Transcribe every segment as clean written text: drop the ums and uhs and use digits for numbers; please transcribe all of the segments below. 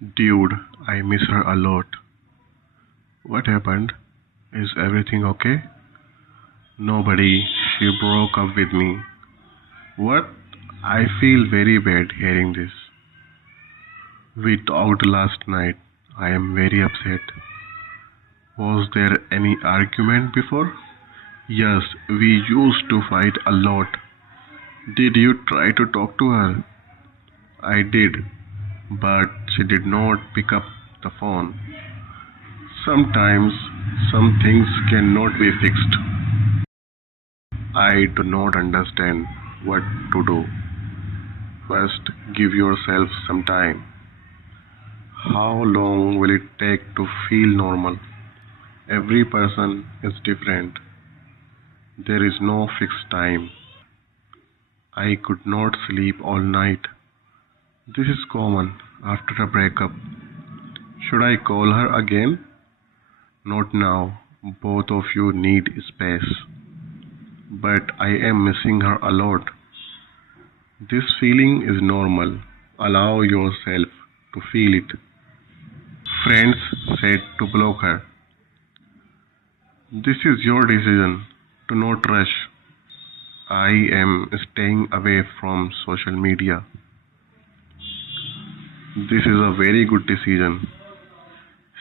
Dude, I miss her a lot. What happened? Is everything okay? Nobody. She broke up with me. What? I feel very bad hearing this. We talked last night. I am very upset. Was there any argument before? Yes, we used to fight a lot. Did you try to talk to her? I did, but she did not pick up the phone. Sometimes some things cannot be fixed. I do not understand what to do. First, give yourself some time. How long will it take to feel normal? Every person is different. There is no fixed time. I could not sleep all night. This is common after a breakup. Should I call her again? Not now. Both of you need space. But I am missing her a lot. This feeling is normal. Allow yourself to feel it. Friends said to block her. This is your decision. Do not rush. I am staying away from social media. This is a very good decision.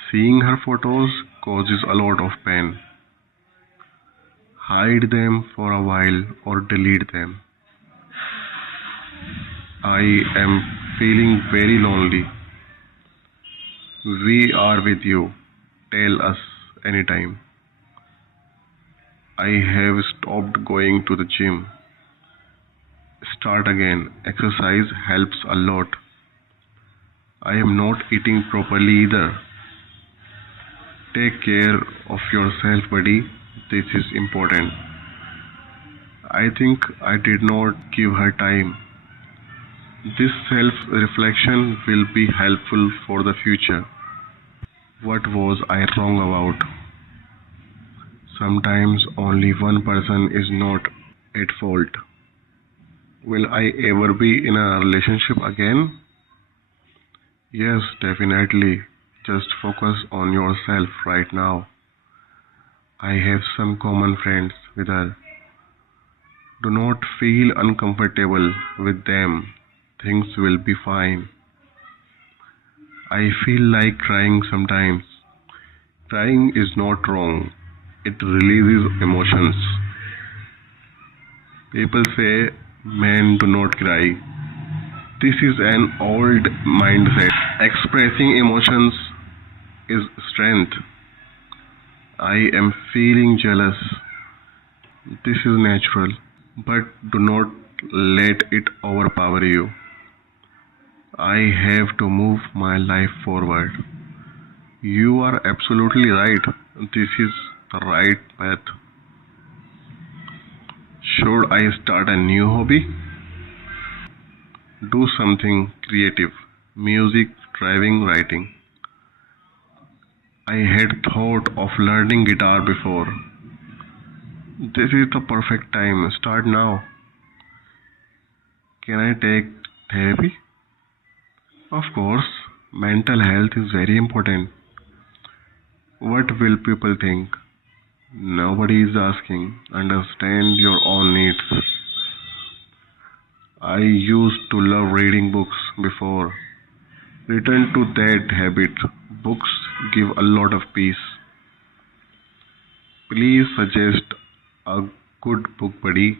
Seeing her photos causes a lot of pain. Hide them for a while or delete them. I am feeling very lonely. We are with you. Tell us anytime. I have stopped going to the gym. Start again. Exercise helps a lot. I am not eating properly either. Take care of yourself, buddy. This is important. I think I did not give her time. This self reflection will be helpful for the future. What was I wrong about? Sometimes only one person is not at fault. Will I ever be in a relationship again? Yes, definitely. Just focus on yourself right now. I have some common friends with her. Do not feel uncomfortable with them. Things will be fine. I feel like crying sometimes. Crying is not wrong. It releases emotions. People say men do not cry. This is an old mindset. Expressing emotions is strength. I am feeling jealous. This is natural, but do not let it overpower you. I have to move my life forward. You are absolutely right. This is the right path. Should I start a new hobby? Do something creative. Music, driving, writing. I had thought of learning guitar before. This is the perfect time. Start now. Can I take therapy? Of course, mental health is very important. What will people think? Nobody is asking. Understand your own needs. I used to love reading books before. Return to that habit. Books give a lot of peace. Please suggest a good book, buddy.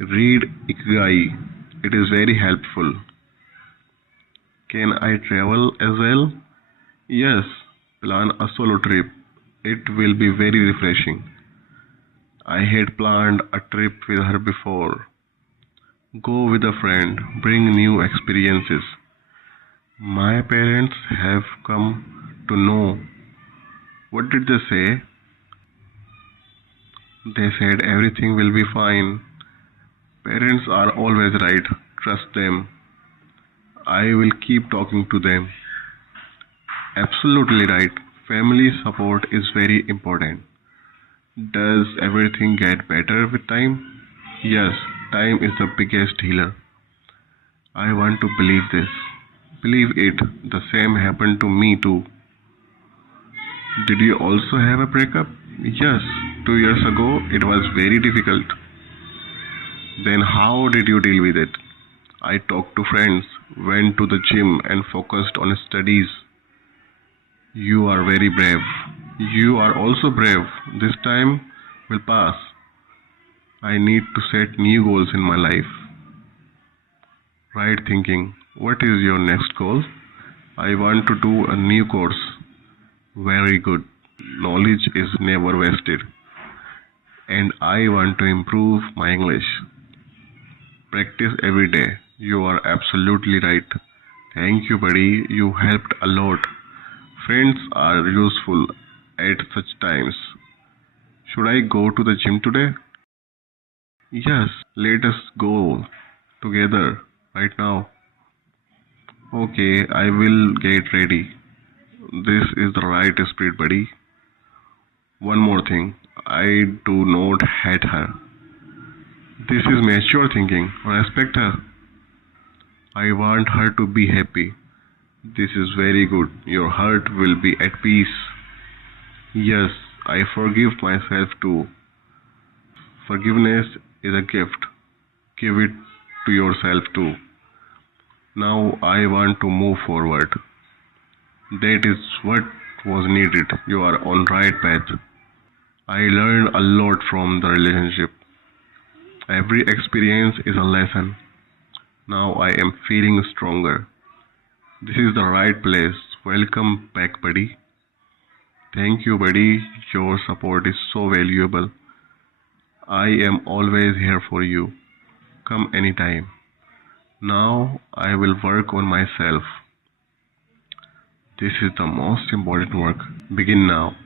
Read Ikigai. It is very helpful. Can I travel as well? Yes, plan a solo trip. It will be very refreshing. I had planned a trip with her before. Go with a friend, bring new experiences. My parents have come to know. What did they say? They said everything will be fine. Parents are always right. Trust them. I will keep talking to them. Absolutely right. Family support is very important. Does everything get better with time? Yes, time is the biggest healer. I want to believe this. Believe it, the same happened to me too. Did you also have a breakup? Yes, 2 years ago it was very difficult. Then how did you deal with it? I talked to friends, went to the gym, and focused on studies. You are very brave. You are also brave. This time will pass. I need to set new goals in my life. Right thinking. What is your next goal? I want to do a new course. Very good. Knowledge is never wasted. And I want to improve my English. Practice every day. You are absolutely right. Thank you, buddy. You helped a lot. Friends are useful at such times. Should I go to the gym today? Yes, let us go together right now. Okay, I will get ready. This is the right spirit, buddy. One more thing. I do not hate her. This is mature thinking. Respect her. I want her to be happy. This is very good. Your heart will be at peace. Yes, I forgive myself too. Forgiveness is a gift. Give it to yourself too. Now I want to move forward. That is what was needed. You are on right path. I learned a lot from the relationship. Every experience is a lesson. Now I am feeling stronger. This is the right place. Welcome back, buddy. Thank you, buddy. Your support is so valuable. I am always here for you. Come anytime. Now I will work on myself. This is the most important work. Begin now.